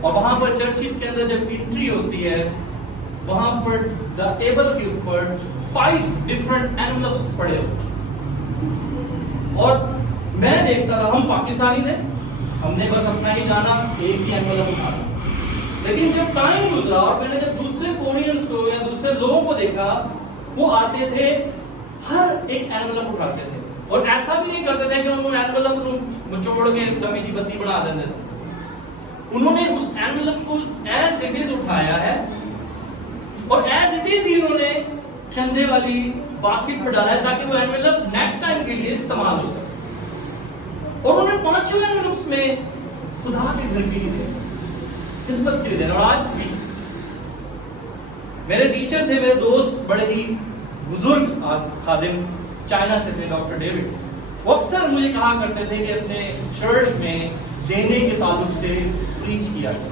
اور وہاں پر چرچز کے اندر جب انٹری ہوتی ہے وہاں پر دا ٹیبل کے اوپر 5 ڈفرنٹ اینولپس پڑے ہوتے ہیں، اور میں دیکھتا تھا، ہم پاکستانی تھے، ہم نے بس اپنا ہی جانا، ایک ہی اینولپ اٹھانا، لیکن جب ٹائم گزرا اور میں نے جب دوسرے کورینز کو یا دوسرے لوگوں کو دیکھا، وہ آتے تھے ہر ایک اینولپ اٹھاتے تھے، اور ایسا بھی نہیں کرتے تھے کہ انہوں نے اینولپ کو نچوڑ کے دمی جی بتی بنا دیتے تھے، انہوں نے اس اینولپ کو ایز اٹ از اٹھایا ہے اور ایز اٹ از ہی انہوں نے چندے والی باسکٹ پر ڈالا ہے تاکہ وہ اینولپ نیکسٹ ٹائم کے لیے استعمال ہو سکے، اور انہوں نے 5 اینولپس میں خدا کے گھر کے لیے خدمت کے لیے، اور آج بھی میرے ٹیچر تھے، میرے دوست، بڑے ہی بزرگ خادم چائنا سے تھے، ڈاکٹر ڈیوڈ، وہ اکثر مجھے کہا کرتے تھے کہ اپنے چرچ میں دینے کے تعلق سے پریچ کیا کرو،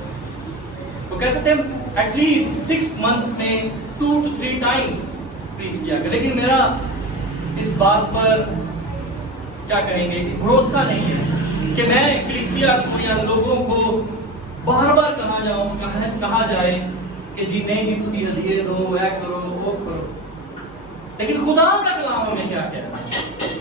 وہ کہتے تھے ایٹ لیسٹ 6 منتھس میں 2 to 3 ٹائمز پریچ کیا کرو، لیکن میرا اس بات پر کیا کہیں گے بھروسہ نہیں ہے کہ میں کلیسیا کو یا لوگوں کو بار بار کہا جائے کہ جی نہیں جی تسی ہدیے دو، اے کرو وہ کرو، لیکن خدا کا کلام ہمیں کیا کہتا ہے؟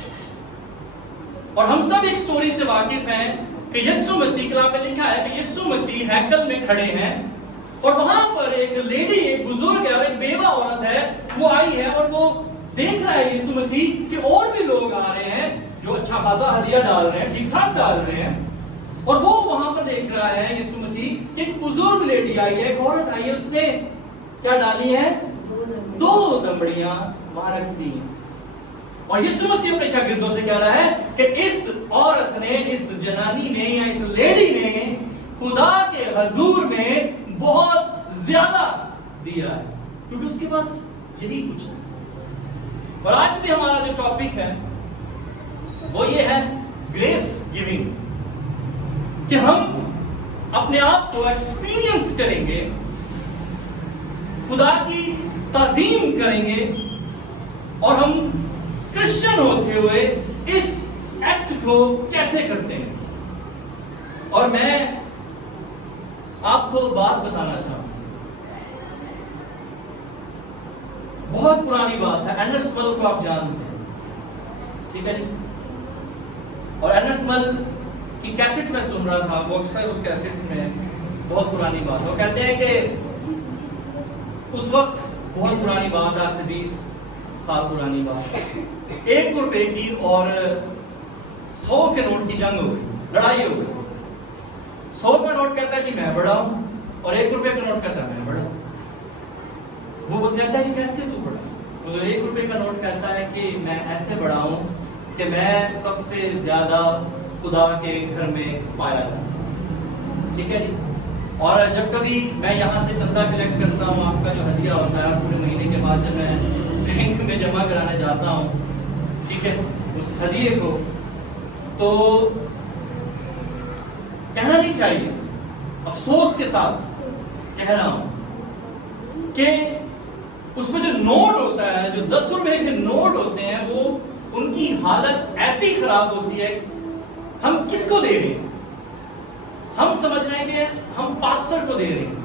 اور ہم سب ایک سٹوری سے واقف ہیں کہ یسوع مسیح، کلام میں لکھا ہے کہ یسوع مسیح ہیکل میں کھڑے ہیں اور وہاں پر ایک لیڈی، ایک بزرگ ہے اور ایک بیوہ عورت ہے، وہ آئی ہے اور وہ دیکھ رہا ہے یسوع مسیح کہ اور بھی لوگ آ رہے ہیں جو اچھا خاصا ہدیہ ڈال رہے ہیں، ٹھیک ٹھاک ڈال رہے ہیں، اور وہ وہاں پر دیکھ رہا ہے یسوع مسیح کہ ایک بزرگ لیڈی آئی ہے، ایک عورت آئی ہے، اس نے کیا ڈالی ہے؟ 2 دمڑیاں وہاں رکھ دی، اور یسوع مسیح اپنے شاگردوں سے کہہ رہا ہے کہ اس عورت نے، اس جنانی نے یا اس لیڈی نے خدا کے حضور میں بہت زیادہ دیا ہے، کیونکہ اس کے پاس یہی کچھ ہے۔ اور آج بھی ہمارا جو ٹاپک ہے وہ یہ ہے گریس گیونگ، کہ ہم اپنے آپ کو ایکسپیرینس کریں گے، خدا کی تعظیم کریں گے، اور ہم کرسچن ہوتے ہوئے اس ایکٹ کو کیسے کرتے ہیں۔ اور میں آپ کو بات بتانا چاہوں، بہت پرانی بات ہے، اینس مل کو آپ جانتے ہیں، ٹھیک ہے جی، اور اینس مل کی کیسٹ میں سن رہا تھا، وہ اکثر اس کیسٹ میں بہت پرانی بات ہے، وہ کہتے ہیں کہ اس وقت بہت پرانی بات، آج سے 20 سال پرانی بات، 1 روپے کی اور 100 کے نوٹ کی جنگ ہو گئی، لڑائی ہو گئی، 100 کا نوٹ کہتا ہے کہ میں بڑا ہوں اور 1 روپے کا نوٹ کہتا ہے میں بڑا ہوں، وہ کہتا ہے کہ کیسے تو بڑا، تو 1 روپے کا نوٹ کہتا ہے کہ میں ایسے بڑا ہوں کہ میں سب سے زیادہ خدا کے گھر میں پایا جاتا ہوں، ٹھیک ہے جی، اور جب کبھی میں یہاں سے چندہ کلیکٹ کرتا ہوں، آپ کا جو ہدیہ ہوتا ہے پورے مہینے کے بعد جب میں بینک میں جمع کرانے جاتا ہوں، ٹھیک ہے، اس ہدیے کو، تو کہنا نہیں چاہیے، افسوس کے ساتھ کہہ رہا ہوں کہ اس میں جو نوٹ ہوتا ہے، جو 10 روپے کے نوٹ ہوتے ہیں، وہ ان کی حالت ایسی خراب ہوتی ہے، ہم کس کو دے رہے ہیں؟ ہم سمجھ رہے ہیں کہ ہم پاسٹر کو دے رہے ہیں،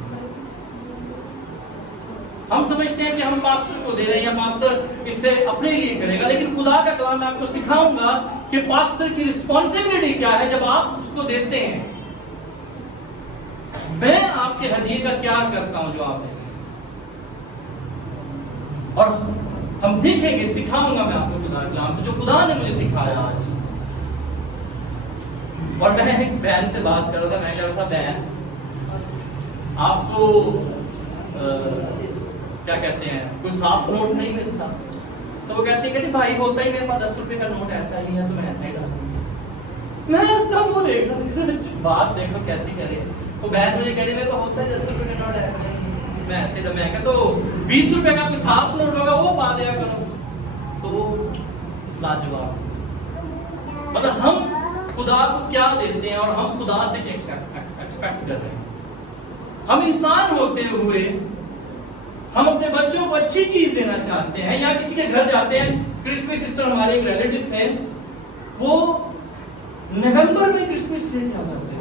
ہم سمجھتے ہیں کہ ہم پاسٹر کو دے رہے ہیں یا پاسٹر اس سے اپنے لیے کرے گا، لیکن خدا کا کلام میں آپ کو سکھاؤں گا کہ پاسٹر کی رسپانسبلٹی کیا ہے جب آپ اس کو دیتے ہیں۔ میں آپ کے ہدیے کا کیا کرتا ہوں جو آپ دیتے ہیں، اور ہم دیکھیں گے، سکھاؤں گا میں آپ کو خدا کے کلام سے جو خدا نے مجھے سکھایا آج۔ اور میں ایک بہن سے بات کر رہا تھا، میں کہہ رہا تھا بہن آپ کو کیا کہتے ہیں کوئی صاف نوٹ نہیں ملتا، تو وہ کہتے ہیں بھائی ہوتا ہی میرے پاس 10 روپے کا نوٹ ایسا ہی ہے تو میں ایسا ہی ڈالتا ہوں۔ میں اس کا وہ دیکھ رہا بات دیکھو کیسی کرے، وہ بہن مجھے کہہ رہی میرے کو ہوتا ہے 10 روپے کا نوٹ ایسا ہی، میں ایسے ہی، میں کہا تو 20 روپے کا کوئی صاف نوٹ ہوگا وہ پا دیا کرو، تو وہ لاجواب۔ مطلب ہم خدا کو کیا دیتے ہیں اور ہم خدا سے کیا ایکسپیکٹ کر رہے ہیں۔ ہم انسان ہوتے ہوئے ہم اپنے بچوں کو اچھی چیز دینا چاہتے ہیں، یا کسی کے گھر جاتے ہیں، کرسمس سسٹر ہمارے ایک ریلیٹیو تھے، وہ نومبر میں کرسمس لے کے آ جاتے ہیں،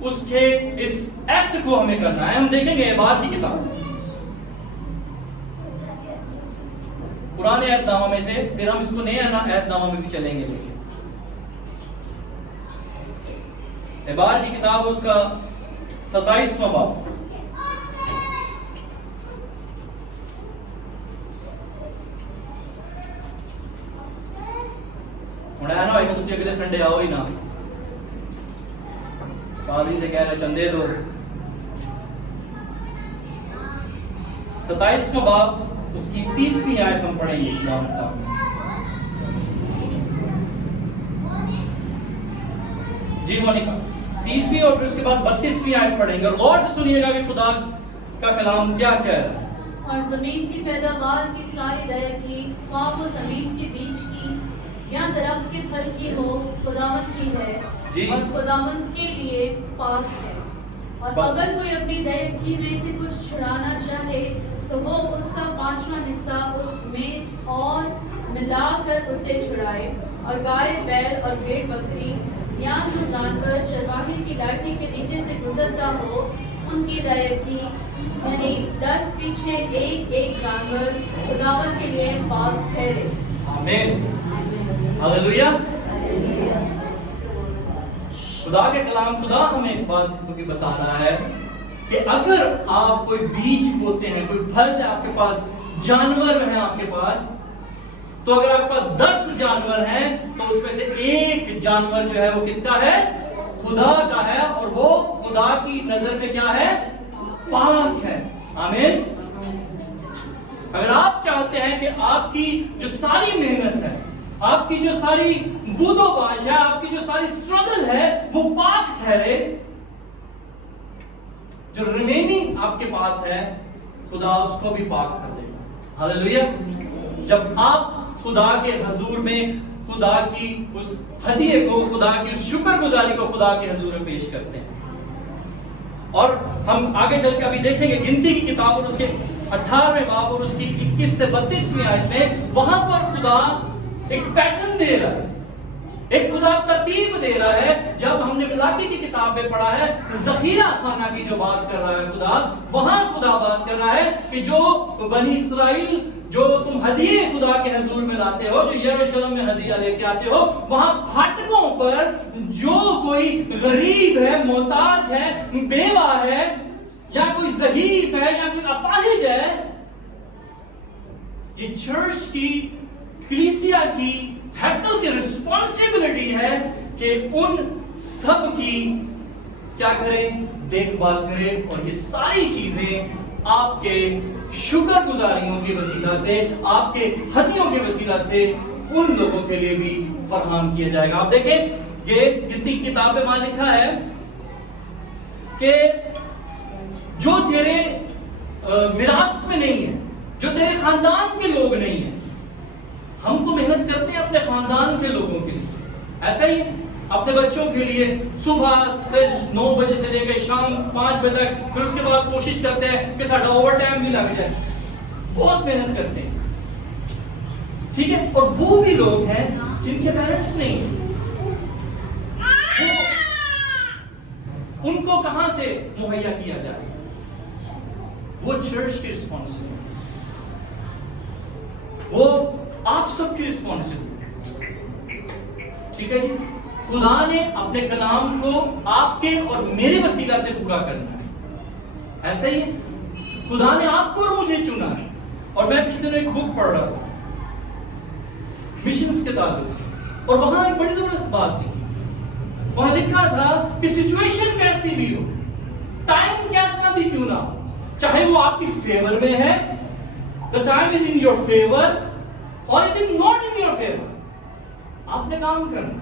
اس کے اس ایکٹ کو ہمیں کرنا ہے. ہم دیکھیں گے اعبار کی کتاب پرانے عہد نامہ میں سے، پھر ہم اس کو نئے عہد نامہ میں بھی چلیں گے. دیکھیں اعبار کی کتاب اس کا 27واں باب. ہوں ایسا ہوئے کہ تھی اگلے سنڈے آؤ ہی نہ، پادری نے کہہ رہے چندے دو. 27واں باب اس کی 30ویں آیت ہم پڑھیں گے. جی مونیکا 30ویں اور پھر اس کے بعد 32ویں آیت پڑھیں گے، اور غور سے سنیے گا کہ خدا کا کلام کیا کہہ رہا ہے. اور زمین کی پیداوار کی ساری دیا کی، خواہ وہ زمین کے بیچ کی یا درخت کے پھل کی ہو، خداوند کی ہے جی. اور خداوند کے لیے پاک ہے. اور اگر کوئی اپنی دیا میں سے کچھ چھڑانا چاہے تو وہ اس کا 5واں حصہ اس میں اور ملا کر اسے چھڑائے. اور گائے، بیل اور بھیڑ بکری یا جو جانور چرواہے کی لاٹھی کے نیچے سے گزرتا ہو، ان کی دیا کی یعنی 10 پیچھے ایک جانور خداوند کے لیے پاک ٹھہرے. آمین، ہاللویا. خدا کے کلام، خدا ہمیں اس بات کو بھی بتا رہا ہے کہ اگر آپ کوئی بیج بوتے ہیں، کوئی پھل ہے آپ کے پاس، جانور ہیں آپ کے پاس، تو اگر آپ کے پاس 10 جانور ہیں تو اس میں سے ایک جانور جو ہے وہ کس کا ہے؟ خدا کا ہے، اور وہ خدا کی نظر میں کیا ہے؟ پاک ہے. آمین. اگر آپ چاہتے ہیں کہ آپ کی جو ساری محنت ہے، آپ کی جو ساری بود و باش ہے، آپ کی جو ساری سٹرگل ہے وہ پاک ٹھہرے، جو ریمیننگ آپ کے پاس ہے خدا اس کو بھی پاک کر دے گا. ہاللویا. جب آپ خدا کے حضور میں خدا کی اس ہدیے کو، خدا کی اس شکر گزاری کو خدا کے حضور میں پیش کرتے ہیں. اور ہم آگے چل کے ابھی دیکھیں گے گنتی کی کتاب اور اس کے 18ویں باب اور اس کی 21 سے 32ویں آیت میں، وہاں پر خدا ایک پیٹرن دے رہا ہے، ایک خدا ترتیب دے رہا ہے. جب ہم نے ملاکی کی کتاب میں پڑھا ہے ذخیرہ خانہ کی جو بات کر رہا ہے خدا، وہاں خدا بات کر رہا ہے کہ جو بنی اسرائیل، جو تم ہدیے خدا کے حضور میں لاتے ہو، جو یروشلم میں ہدیہ لے کے آتے ہو، وہاں پھاٹکوں پر جو کوئی غریب ہے، محتاج ہے، بیوہ ہے، یا کوئی ضعیف ہے، یا کوئی اپاہج ہے، یہ چرچ کی، کلیسیا کی، ہیکل کی رسپانسبلٹی ہے کہ ان سب کی کیا کریں؟ دیکھ بھال کرے، اور یہ ساری چیزیں آپ کے شکر گزاریوں کے وسیلہ سے، آپ کے ہدیوں کے وسیلہ سے ان لوگوں کے لیے بھی فراہم کیا جائے گا. آپ دیکھیں یہ گنتی کی کتاب میں وہاں لکھا ہے کہ جو تیرے میراث میں نہیں ہے، جو تیرے خاندان کے لوگ نہیں ہیں. ہم تو محنت کرتے ہیں اپنے خاندان کے لوگوں کے لیے، ایسا ہی اپنے بچوں کے لیے صبح سے 9 بجے سے لے کے شام 5 بجے تک، پھر اس کے بعد کوشش کرتے ہیں کہ ساڈا اوور ٹائم بھی لگ جائے، بہت محنت کرتے ہیں. ٹھیک ہے، اور وہ بھی لوگ ہیں جن کے پیرنٹس نہیں، ان کو کہاں سے مہیا کیا جائے؟ وہ چرچ کی رسپانسبلٹی، وہ آپ سب کی رسپانسبلٹی. ٹھیک ہے جی. خدا نے اپنے کلام کو آپ کے اور میرے وسیلہ سے پورا کرنا ہے. ایسا ہی خدا نے آپ کو اور مجھے چنا ہے. اور میں پچھلے دنوں ایک بک پڑھ رہا تھا مشنز کے تعلق، اور وہاں ایک بڑی زبردست بات لکھی. وہاں لکھا تھا کہ سچویشن کیسی بھی ہو، ٹائم کیسا بھی کیوں نہ ہو، چاہے وہ آپ کی فیور میں ہے، the time is in your favor or is it not in your favor، آپ نے کام کرنا.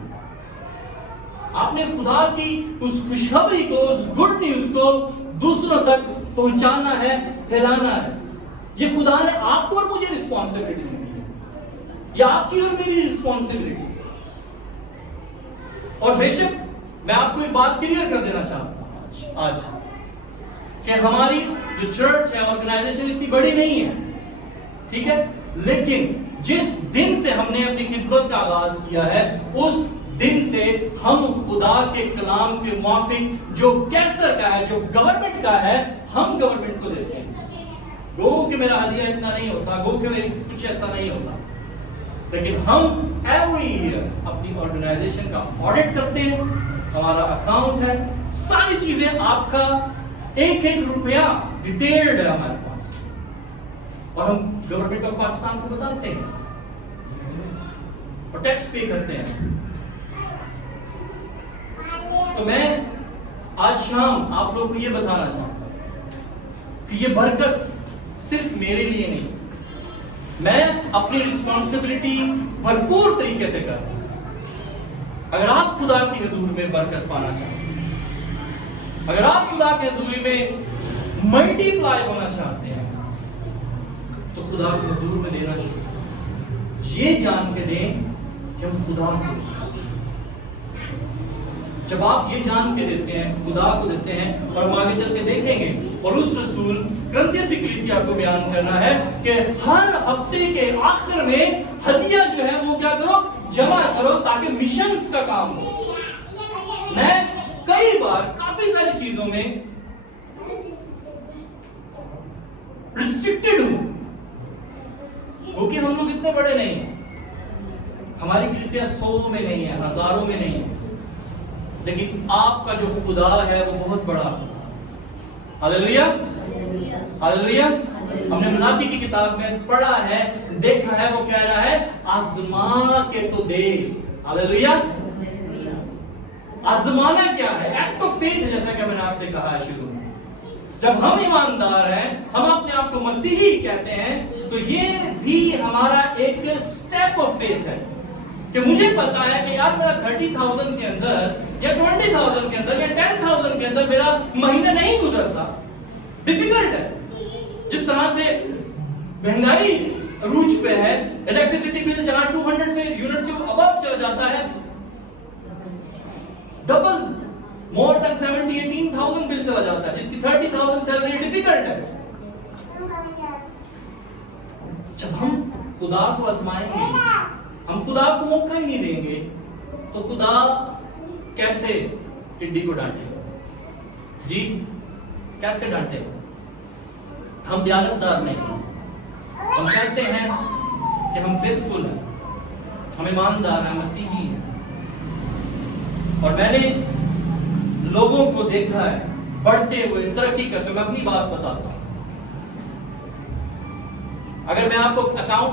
آپ نے خدا کی اس خوشخبری کو، اس گڈ نیوز کو دوسروں تک پہنچانا ہے، پھیلانا ہے. یہ خدا نے آپ کو اور مجھے رسپانسبلٹی دی ہے، یا آپ کی اور میری رسپانسبلٹی. اور بے شک میں آپ کو ایک بات کلیئر کر دینا چاہتا ہوں آج کہ ہماری جو چرچ ہے، آرگنائزیشن اتنی بڑی نہیں ہے، ٹھیک ہے، لیکن جس دن سے ہم نے اپنی خدمت کا آغاز کیا ہے اس دن سے ہم خدا کے کلام کے موافق جو کیسر کا ہے، جو گورنمنٹ کا ہے، ہم گورنمنٹ کو دیتے ہیں. گو کہ میرا ہدیہ اتنا نہیں ہوتا، گو کہ میری کچھ ایسا نہیں ہوتا، لیکن ہم ایوری ایئر اپنی آرگنائزیشن کا آڈٹ کرتے ہیں. ہمارا اکاؤنٹ ہے، ساری چیزیں، آپ کا ایک ایک روپیہ ڈیٹیلڈ ہے ہمارے پاس، اور ہم گورنمنٹ آف پاکستان کو بتاتے ہیں اور ٹیکس پے کرتے ہیں. تو میں آج شام آپ لوگوں کو یہ بتانا چاہتا ہوں کہ یہ برکت صرف میرے لیے نہیں، میں اپنی رسپانسبلٹی بھرپور طریقے سے کر رہا ہوں. اگر آپ خدا کی حضور میں برکت پانا چاہتے ہیں، اگر آپ خدا کی حضوری میں ملٹی پلائی ہونا چاہتے ہیں، تو خدا کی حضور میں دینا شروع، یہ جان کے دیں کہ ہم خدا کو. جب آپ یہ جان کے دیتے ہیں، خدا کو دیتے ہیں، اور ہم آگے چل کے دیکھیں گے، اور اس رسول کرنتھیس کلیسیا کو بیان کرنا ہے کہ ہر ہفتے کے آخر میں ہدیہ جو ہے وہ کیا کرو، جمع کرو، تاکہ مشنز کا کام ہو. میں کئی بار کافی ساری چیزوں میں ریسٹرکٹڈ ہوں، کیونکہ ہم لوگ اتنے بڑے نہیں ہیں، ہماری کلیسیا 100 میں نہیں ہے، ہزاروں میں نہیں ہے، لیکن آپ کا جو خدا ہے وہ بہت بڑا ہے. ہاللیلویا، ہاللیلویا. ہم نے ملاکی کی کتاب میں پڑھا ہے، دیکھا ہے، وہ کہہ رہا ہے آزما کے تو دے. ہاللیلویا. آزمانا کیا ہے؟ ایکٹ آف فیتھ ہے، جیسا کہ میں نے آپ سے کہا ہے شروع میں. جب ہم ایماندار ہیں، ہم اپنے آپ کو مسیحی کہتے ہیں، تو یہ بھی ہمارا ایک سٹیپ آف فیتھ ہے کہ مجھے پتا ہے کہ یار میرا 30,000 کے اندر یا 20,000 کے اندر یا 10,000 کے اندر میرا مہینہ نہیں گزرتا. ڈیفیکلٹ ہے. جس طرح سے مہنگائی عروج پہ ہے، الیکٹریسٹی بل جہاں 200 سے یونٹ سے ابو چلا جاتا ہے، ڈبل مور دین 70-18,000 بل چلا جاتا ہے، جس کی 30,000 سیلری. ڈیفیکلٹ ہے. جب ہم خدا کو آزمائیں گے، ہم خدا کو موقع ہی نہیں دیں گے، تو خدا کیسے ٹڈی کو ڈانٹے گا؟ جی کیسے ڈانٹے گا؟ ہم دیانتدار نہیں ہیں. ہم کہتے ہیں کہ ہم فیتھفل ہیں، ہم ایماندار ہیں، مسیحی ہیں، اور میں نے لوگوں کو دیکھا ہے بڑھتے ہوئے، ترقی کرتے. میں اپنی بات بتاتا ہوں. اگر میں آپ کو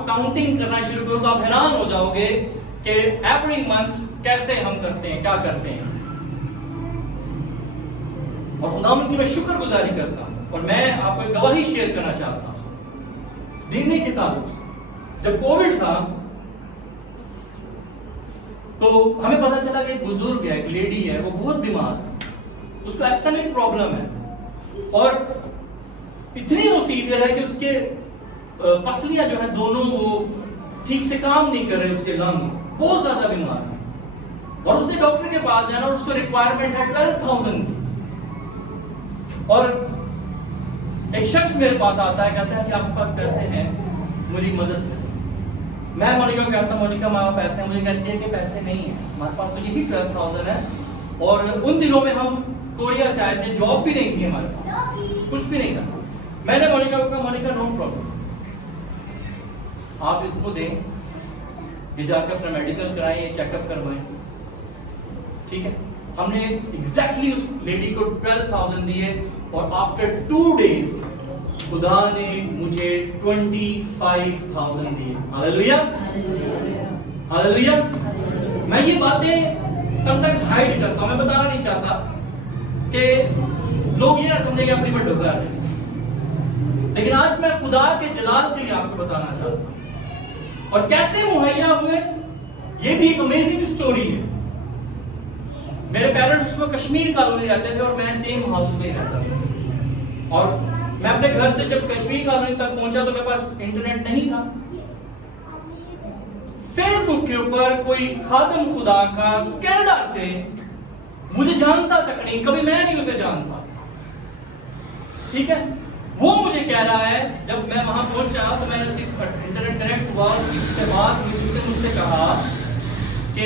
کاؤنٹنگ کرنا شروع کروں تو آپ حیران ہو جاؤ گے کہ ایوری منتھ کیسے ہم کرتے ہیں، کیا کرتے ہیں. اور خداوند کی میں شکر گزاری کرتا ہوں، اور میں آپ کو ایک گواہی شیئر کرنا چاہتا ہوں دینے کے تعلق سے. جب کووڈ تھا تو ہمیں پتا چلا کہ ایک بزرگ ہے، ایک لیڈی ہے، وہ بہت بیمار ہے، اس کو ایسٹمک پرابلم ہے، اور اتنی وہ سیویئر ہے کہ اس کے پسلیاں جو ہیں دونوں وہ ٹھیک سے کام نہیں کر رہے، اس کے لنگز بہت زیادہ بیمار ہے. اور اس نے ڈاکٹر کے پاس جانا، اور اس کو ریکوائرمنٹ ہے 12,000 کی. اور ایک شخص میرے پاس آتا ہے، کہتا ہے کہ آپ کے پاس پیسے ہیں، میری مدد کریں. میں مونیکا کو کہتا ہوں، مونیکا ہمارے پیسے ہیں. مجھے کہتی ہے کہ پیسے نہیں ہیں ہمارے پاس، تو یہی 12,000 ہے. اور ان دنوں میں ہم کوریا سے آئے تھے، جاب بھی نہیں تھی ہمارے پاس، کچھ بھی نہیں تھا. میں نے مونیکا کو کہا، مونیکا نو پرابلم، آپ اس کو دیں، یہ جا کے اپنا میڈیکل کرائیں، چیک اپ کروائیں. ٹھیک ہے. ہم نے ایگزیکٹلی اس لیڈی کو 12,000 دیے، اور آفٹر 2 days خدا نے مجھے 25,000 دیے. ہاللیلویا، ہاللیلویا. میں یہ باتیں سم ٹائمز ہائڈ کرتا ہوں، میں بتانا نہیں چاہتا کہ لوگ یہ نہ سمجھیں کہ اپنی بڑی ڈوکر ہے. لیکن آج میں خدا کے جلال کے لیے آپ کو بتانا چاہتا ہوں. اور کیسے مہیا ہوئے، یہ بھی ایک امیزنگ سٹوری ہے. میرے پیرنٹس اس وقت کشمیر کالونی رہتے تھے، اور میں سیم ہاؤس میں رہتا تھا. اور میں اپنے گھر سے جب کشمیر کالونی تک پہنچا تو میرے پاس انٹرنیٹ نہیں تھا. فیس بک کے اوپر کوئی خادم خدا کا کینیڈا سے، مجھے جانتا تک نہیں، کبھی میں نہیں اسے جانتا. ٹھیک ہے. وہ مجھے کہہ رہا ہے، جب میں وہاں پہنچا تو میں نے اس کی انٹرنیٹ کنیکٹ ہوا، اس سے بات ہوئی. اس نے مجھ سے کہا کہ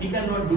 he cannot do,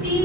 3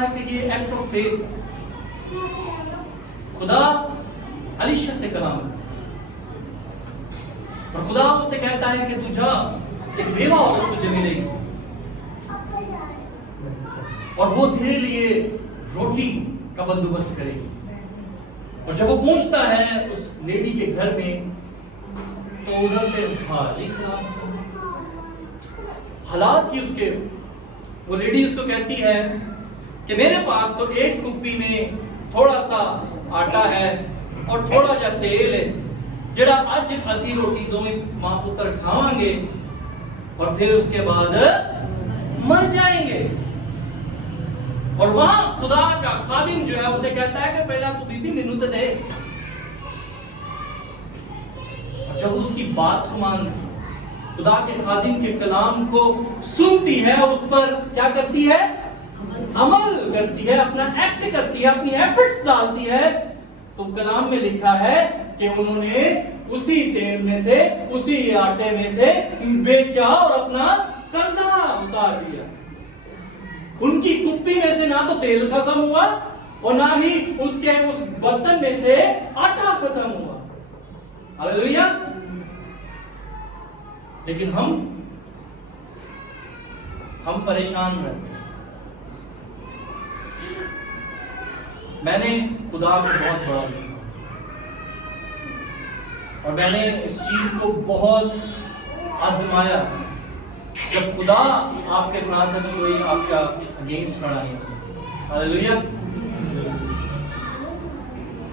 ہے کہ یہ ایکٹ آف فیتھ، خدا علیشہ سے کلام کرتا ہے اور خدا اسے کہتا ہے کہ تو جا، ایک بیوہ عورت تجھے ملے گی اور وہ تیرے لیے روٹی کا بندوبست کرے گی. اور جب وہ پہنچتا ہے اس لیڈی کے گھر میں تو ادھر پہ حالات ہی اس کے، وہ لیڈی اس کو کہتی ہے کہ میرے پاس تو ایک کپی میں تھوڑا سا آٹا ہے اور تھوڑا جا تیل ہے، جڑا اج اسی روٹی دوویں ماں پتر کھاواں گے اور پھر اس کے بعد مر جائیں گے. اور وہاں خدا کا خادم جو ہے اسے کہتا ہے کہ پہلا تو بی بی مینوں تے دے. اور جب اس کی بات کو مانتی، خدا کے خادم کے کلام کو سنتی ہے، اس پر کیا کرتی ہے؟ عمل کرتی ہے، اپنا ایکٹ کرتی ہے، اپنی ایفرٹس ڈالتی ہے، تو کلام میں لکھا ہے کہ انہوں نے اسی تیل میں سے، اسی آٹے میں سے بیچا اور اپنا قرضہ اتار دیا. ان کی کپی میں سے نہ تو تیل ختم ہوا اور نہ ہی اس کے اس برتن میں سے آٹا ختم ہوا. ہاللیلویا. لیکن ہم پریشان رہتے ہیں. میں نے خدا کو بہت بڑا دیکھا اور میں نے اس چیز کو بہت آزمایا. جب خدا آپ کے ساتھ ہے تو کوئی آپ کا اگینسٹ کھڑا نہیں ہو سکتا. ہاللیلویا.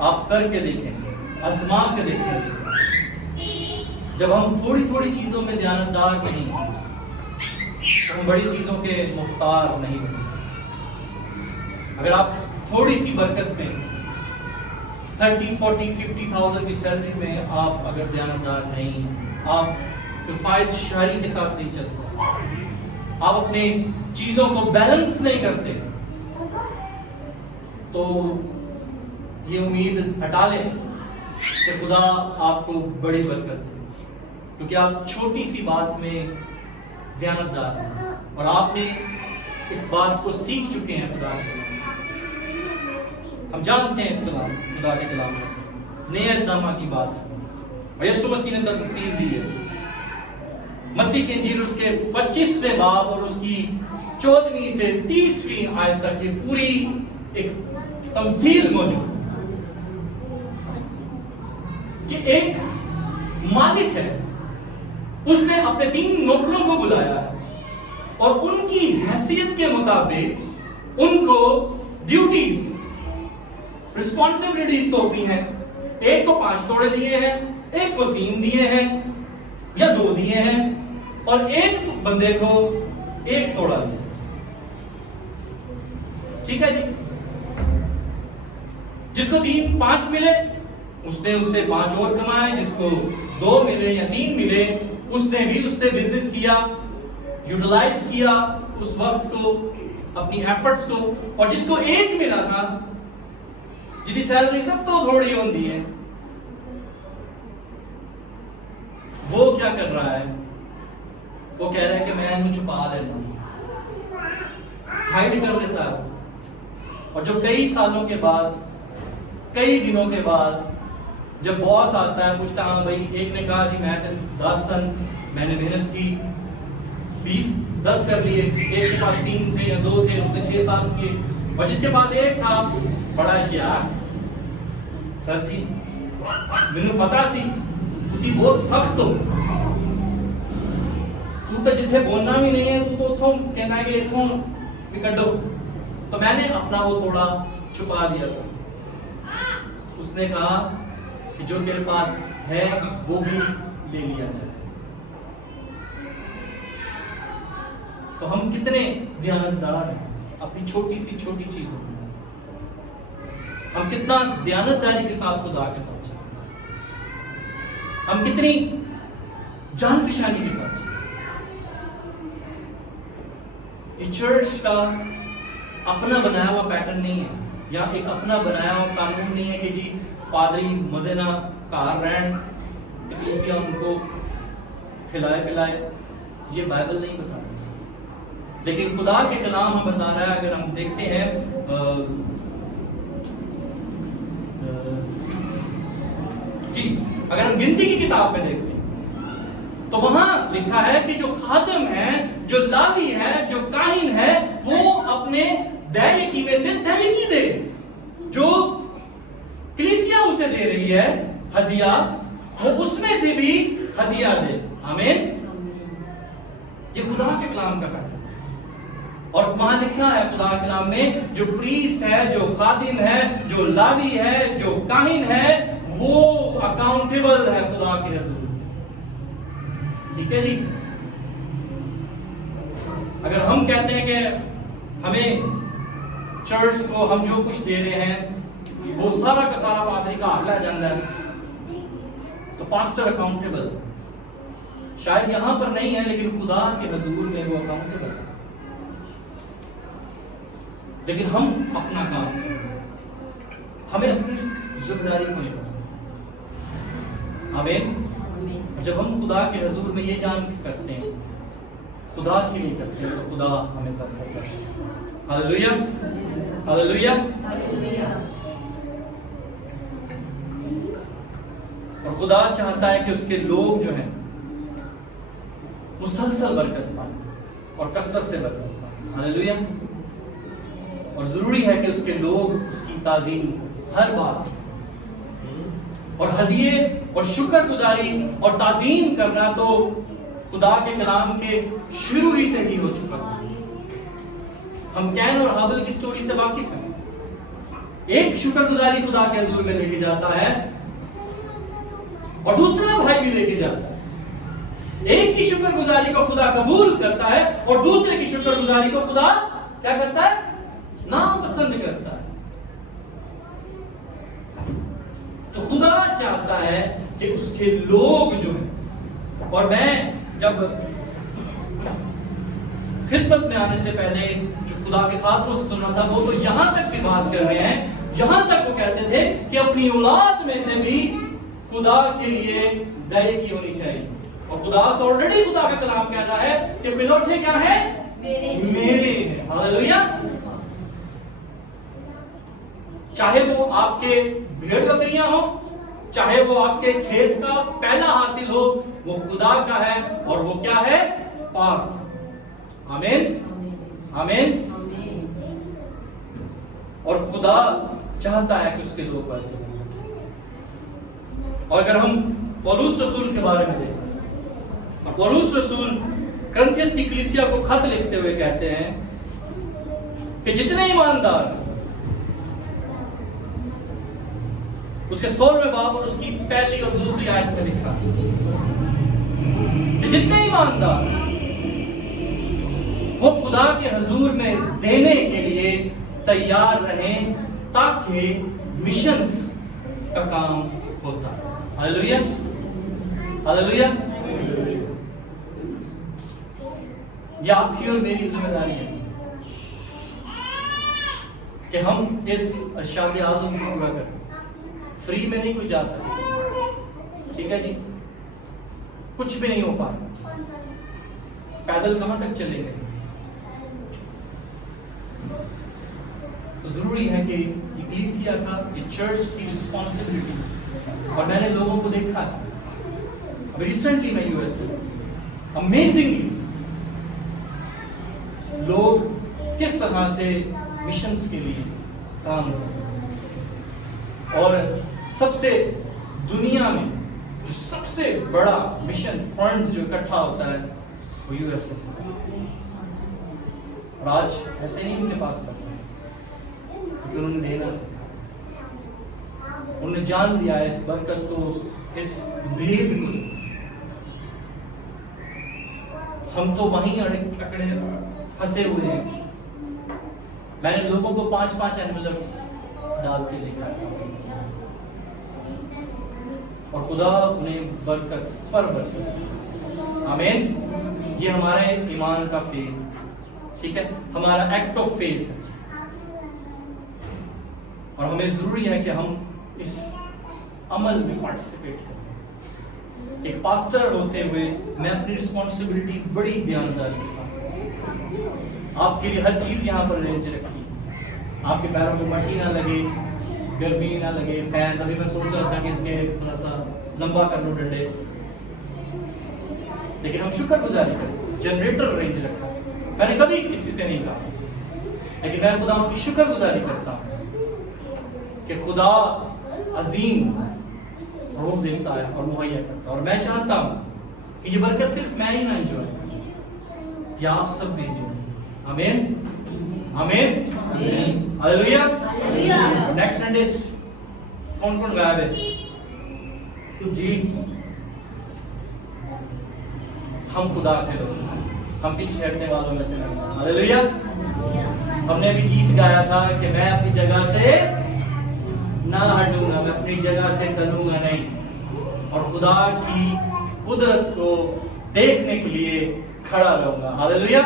آپ کر کے دیکھیں، آزما کے دیکھیں. جب ہم تھوڑی تھوڑی چیزوں میں دیانتدار نہیں، ہم بڑی چیزوں کے مختار نہیں بن سکتے. اگر آپ تھوڑی سی برکت میں 30, 40, 50,000 کی سیلری میں آپ اگر دیانتدار نہیں، آپ کفایت شعری کے ساتھ نہیں چلتے، آپ اپنے چیزوں کو بیلنس نہیں کرتے، تو یہ امید ہٹا لیں کہ خدا آپ کو بڑی برکت دے، کیونکہ آپ چھوٹی سی بات میں دیانتدار ہیں اور آپ نے اس بات کو سیکھ چکے ہیں. خدا کے ہم جانتے ہیں اس کلام، خدا کے کلام میں سے نئے اقدامہ کی بات اور یسوع مسیح نے تفصیل دی ہے. متی کی انجیل اس کے 25ویں باب اور اس کی 14ویں سے 30ویں آیت تک یہ پوری ایک تمثیل موجود کہ ایک مالک ہے، اس نے اپنے 3 نوکروں کو بلایا ہے اور ان کی حیثیت کے مطابق ان کو ڈیوٹیز، رسپانسبلٹیز سونپی ہیں. ایک کو 5 توڑے دیے ہیں، ایک کو 3 دیے ہیں یا 2 دیے ہیں اور ایک بندے کو 1 توڑا دیا. ٹھیک ہے جی. جس کو 5 ملے اس نے اس سے 5 اور کمائے، جس کو 2 ملے یا 3 ملے اس نے بھی اس سے بزنس کیا، یوٹیلائز کیا اس وقت کو، اپنی ایفرٹس کو. اور جس کو 1 ملا تھا، جدی سیلری سب تو تھوڑی ہوندی ہے، وہ کیا کر رہا ہے؟ وہ کہہ رہا ہے کہ میں انہیں چھپا لینا، ہائیڈ کر لیتا ہے. اور جو کئی سالوں کے بعد، کئی دنوں کے بعد جب باس آتا ہے پوچھتا ہاں بھائی، ایک نے کہا جی میں 10 سن میں نے محنت کی، 10 کر لیے، ایک کے پاس 3 تھے یا 2 تھے، اس نے 6 سال کیے، اور جس کے پاس 1 تھا بڑا اشیار، سر جی مینوں پتا سی تسی بہت سخت ہو، تو جتھے بولنا بھی نہیں ہے تو اتھوں کہنا ہے کہ اتھوں بھی کڈو. تو میں نے اپنا وہ تھوڑا چھپا دیا تھا. اس نے کہا کہ جو تیرے پاس ہے وہ بھی لے لیا جائے. تو ہم کتنے دیانتدار ہیں اپنی چھوٹی سی چھوٹی چیزوں میں. ہم کتنا دیانتداری کے ساتھ خدا کے ساتھ چلیں، ہم کتنی جان فشانی کے ساتھ چلیں. یہ چرچ کا اپنا بنایا ہوا پیٹرن نہیں ہے یا ایک اپنا بنایا ہوا قانون نہیں ہے کہ جی پادری مزے نہ کار رہن کہ ہم کو کھلائے پلائے. یہ بائبل نہیں بتا رہا، لیکن خدا کے کلام ہم بتا رہا ہے. اگر ہم دیکھتے ہیں جی اگر ہم گنتی کی کتاب میں دیکھتے ہیں تو وہاں لکھا ہے کہ جو خادم ہے، جو لاوی ہے، جو کاہن ہے، وہ اپنے دیکی میں سے دیکی دے، جو کلیسیا اسے دے رہی ہے ہدیہ، وہ اس میں سے بھی ہدیہ دے. آمین. یہ خدا کے کلام کا پیٹرن ہے. اور وہاں لکھا ہے خدا کے کلام میں جو پریسٹ ہے، جو خادم ہے، جو لاوی ہے، جو کاہن ہے، وہ اکاؤنٹیبل ہے خدا کے حضور. ٹھیک ہے جی. اگر ہم کہتے ہیں کہ ہمیں چرچ کو ہم جو کچھ دے رہے ہیں وہ سارا کا سارا پادری کا اگلا ایجنڈا ہے، تو پاسٹر اکاؤنٹیبل شاید یہاں پر نہیں ہے، لیکن خدا کے حضور میں وہ اکاؤنٹیبل ہے. لیکن ہم اپنا کام، ہمیں اپنی ذمہ داری کو نہیں. آمین. جب ہم خدا کے حضور میں یہ جان کے کرتے ہیں خدا کے لیے کرتے ہیں تو خدا ہمیں برکت کرتا ہے. Hallelujah hallelujah. اور خدا چاہتا ہے کہ اس کے لوگ جو ہیں مسلسل برکت پائیں اور کثرت سے برکت پائیں. ہاللویا. اور ضروری ہے کہ اس کے لوگ اس کی تعظیم ہر بات اور ہدیے اور شکر گزاری اور تعظیم کرنا تو خدا کے کلام کے شروع ہی سے ہی ہو چکا. ہم کین اور حابل کی سٹوری سے واقف ہیں. ایک شکر گزاری خدا کے حضور میں لے کے جاتا ہے اور دوسرا بھائی بھی لے کے جاتا ہے. ایک کی شکر گزاری کو خدا قبول کرتا ہے اور دوسرے کی شکر گزاری کو خدا کیا کرتا ہے؟ ناپسند کرتا ہے. تو خدا چاہتا ہے کہ اس کے لوگ جو ہیں، اور میں جب خدمت میں آنے سے پہلے جو خدا کے خادموں سے سن رہا تھا وہ تو یہاں تک بھی بات کر رہے ہیں، یہاں تک وہ کہتے تھے کہ اپنی اولاد میں سے بھی خدا کے لیے دیکی ہونی چاہیے. اور خدا تو آلریڈی خدا کا کلام کہہ رہا ہے کہ پلوٹھے کیا ہیں؟ میرے ہیں. ہاللویا. چاہے وہ آپ کے بھیڑ بکریاں ہوں، چاہے وہ آپ کے کھیت کا پہلا حاصل ہو، وہ خدا کا ہے اور وہ کیا ہے؟ پاک. آمین آمین. اور خدا چاہتا ہے کہ اس کے لوگ ویسے ہیں. اور اگر ہم پولس رسول کے بارے میں دیکھیں، پولس رسول کرنتھیس کی کلیسیا کو خط لکھتے ہوئے کہتے ہیں کہ جتنے ایماندار، اس کے 16ویں باب اور اس کی پہلی اور دوسری آیت میں لکھا کہ جتنے ایماندار وہ خدا کے حضور میں دینے کے لیے تیار رہیں تاکہ مشنز کا کام ہوتا ہے. Hallelujah hallelujah. یہ آپ کی اور میری ذمہ داری ہے کہ ہم اس ارشاد اعظم کو پورا کریں. فری میں نہیں کوئی جا سکتا. ٹھیک ہے جی. کچھ بھی نہیں ہو پائے. پیدل کہاں تک چلیں گے؟ تو ضروری ہے کہ اکلیسیا کا، یہ چرچ کی رسپانسبلٹی. اور میں نے لوگوں کو دیکھا ہے ابھی ریسنٹلی میں یو ایس میں، امیزنگلی لوگ کس طرح سے مشنز کے لیے کام کرتے ہیں. اور سب سے دنیا میں جو سب سے بڑا مشن فنڈ جو اکٹھا ہوتا ہے وہ یو ایس سے. اور آج ایسے نہیں ان کے پاس کرتے ہیں کیونکہ انہوں نے دینا سکتا. انہوں نے جان لیا اس برکت کو، اس بھید کو. ہم تو وہیں اکڑے پھنسے ہوئے ہیں. میں نے لوگوں کو 5 اینولپس ڈال کے دیکھا ہے اور خدا انہیں برکت پر برکت. آمین. یہ ہمارے ایمان کا فیتھ، ٹھیک ہے، ہمارا ایکٹ آف فیتھ ہے. اور ہمیں ضروری ہے کہ ہم اس عمل میں پارٹیسپیٹ کریں. ایک پاسٹر ہوتے ہوئے میں اپنی رسپانسبلٹی بڑی دیانتداری کے ساتھ، آپ کے لیے ہر چیز یہاں پر ارینج رکھی، آپ کے پیروں کو مٹی نہ لگے، گرمی نہ لگے، فینس، ابھی میں سوچ رہا تھا کہ اس کے تھوڑا سا لمبا کر لو ڈنڈے، لیکن ہم شکر گزاری کریں، جنریٹر ارینج رکھا، میں نے کبھی کسی سے نہیں کہا، لیکن میں خدا کی شکر گزاری کرتا ہوں کہ خدا عظیم روح دیتا ہے اور مہیا کرتا ہے، اور میں چاہتا ہوں کہ یہ برکت صرف میں ہی نہ انجوائے، یہ آپ سب بھی انجوائے۔ آمین آمین ہاللیلویا۔ نیکسٹ سنڈے کون کون غائب ہے؟ جی ہم خدا کے لوگ، ہم پیچھے ہٹنے والوں میں سے نہیں۔ ہاللیلویا۔ ہم نے بھی گیت گایا تھا کہ میں اپنی جگہ سے نہ ہٹوں گا، میں اپنی جگہ سے ٹلوں گا نہیں، اور خدا کی قدرت کو دیکھنے کے لیے کھڑا رہوں گا۔ ہاللیلویا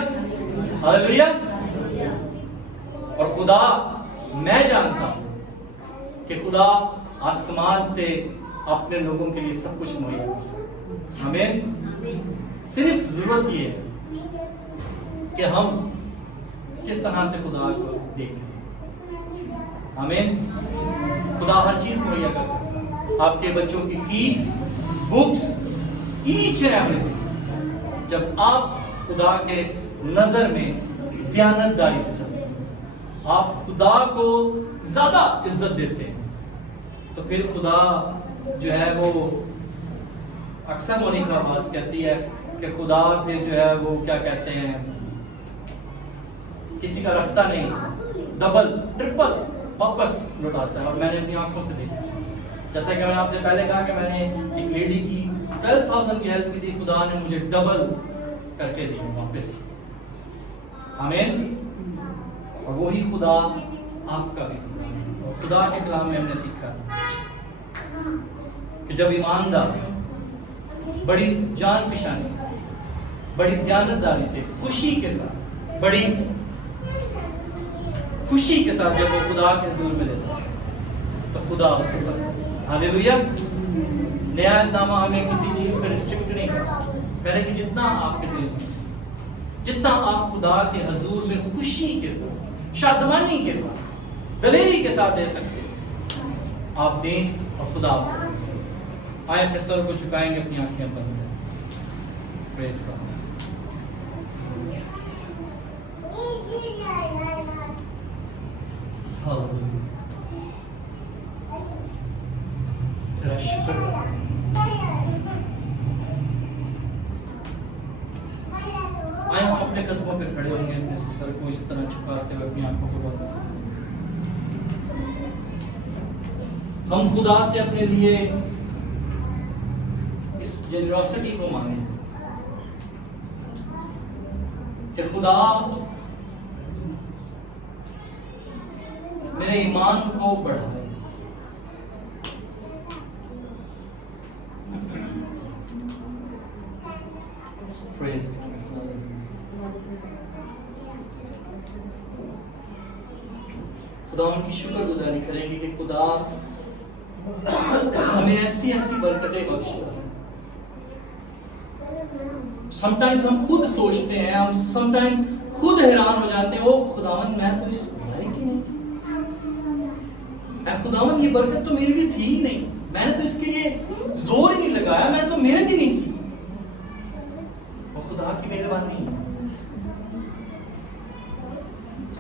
ہاللیلویا۔ اور خدا، میں جانتا ہوں کہ خدا آسمان سے اپنے لوگوں کے لیے سب کچھ مہیا کر سکتا ہے۔ آمین۔ صرف ضرورت یہ ہے کہ ہم کس طرح سے خدا کو دیکھیں۔ آمین۔ خدا ہر چیز مہیا کر سکتا ہے، آپ کے بچوں کی fees, books, each and everything, جب آپ خدا کے نظر میں دیانتداری سے چلتے ہیں، آپ خدا کو زیادہ عزت دیتے ہیں، تو پھر خدا جو ہے وہ اکثر مونیکا بات کہتی ہے کہ خدا پھر جو ہے وہ کیا کہتے ہیں، کسی کا رکھتا نہیں، ڈبل ٹرپل واپس لوٹاتا ہے۔ اور میں نے اپنی آنکھوں سے دیکھا، جیسا کہ میں نے آپ سے پہلے کہا کہ میں نے ایک لیڈی کی 12,000 کی ہیلپ کی تھی، خدا نے مجھے ڈبل کر کے دی واپس۔ آمین۔ اور وہی خدا آپ کا بھی، خدا کے کلام میں ہم نے سیکھا کہ جب ایماندار بڑی جان فشانی سے، بڑی دیانتداری سے، خوشی کے ساتھ، بڑی خوشی کے ساتھ جب وہ خدا کے حضور میں دیتا ہے تو خدا اسے کرتا ہے۔ ہاللیلویا۔ نیا اہدنامہ ہمیں کسی چیز پہ ریسٹرکٹ نہیں کرتا، کہہ رہے کہ جتنا آپ کے دل میں، جتنا آپ خدا کے حضور میں خوشی کے ساتھ، شادمانی کے ساتھ، دلیری کے ساتھ دے سکتے آپ دیں، اور خدا آپ کو۔ آئے اپنے سر کو جھکائیں گے، اپنی آنکھیں بند کریں۔ پریز گاڈ۔ تیرا شکر، آئے ہم اپنے قدموں پہ کھڑے ہوں گے، اپنے سر کو اس طرح جھکاتے ہوئے اپنی آنکھوں کو بند کریں۔ ہم خدا سے اپنے لیے اس جنراسٹی کو مانگیں کہ خدا میرے ایمان کو بڑھائے۔ Praise God. خدا ان کی شکر گزاری کریں گے کہ خدا ہمیں ایسی ایسی برکتیں بخشتا ہے۔ سم ٹائمز ہم خود سوچتے ہیں، ہم سم ٹائم خود حیران ہو جاتے ہیں، او خداوند میں تو اس لائق ہی نہیں، اے خداوند یہ برکت تو میرے لیے تھی ہی نہیں، میں نے تو اس کے لیے زور ہی نہیں لگایا، میں نے تو محنت ہی نہیں کی۔ اور خدا کی مہربانی،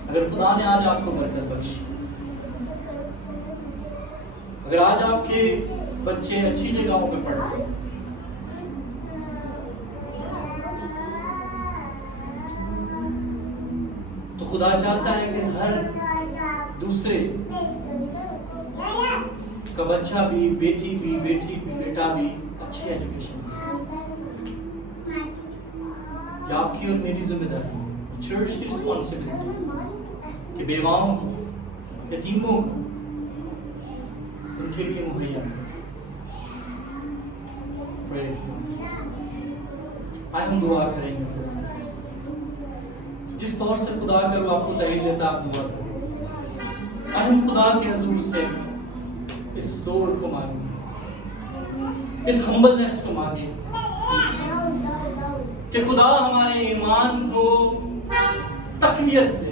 اگر خدا نے آج آپ کو برکت بخشی، اگر آج آپ کے بچے اچھی جگہوں پہ پڑھ رہے ہیں، تو خدا چاہتا ہے کہ ہر دوسرے کا بچہ بھی، بیٹی بھی، بیٹا بھی اچھی ایجوکیشن دے سکے۔ یہ آپ کی اور میری ذمہ داری ہے، چرچ کی رسپانسبلٹی کہ بیواؤں کو، یتیموں کو، ان کے لیے مہیا پریز گاڈ۔ آئے ہم دعا کریں گے، جس طور سے خدا اگر وہ آپ کو تحریر دیتا آپ دعا کریں۔ آئے ہم خدا کے حضور سے اس زور کو مانگیں، اس ہمبلنس کو مانگیں کہ خدا ہمارے ایمان کو تقویت دے،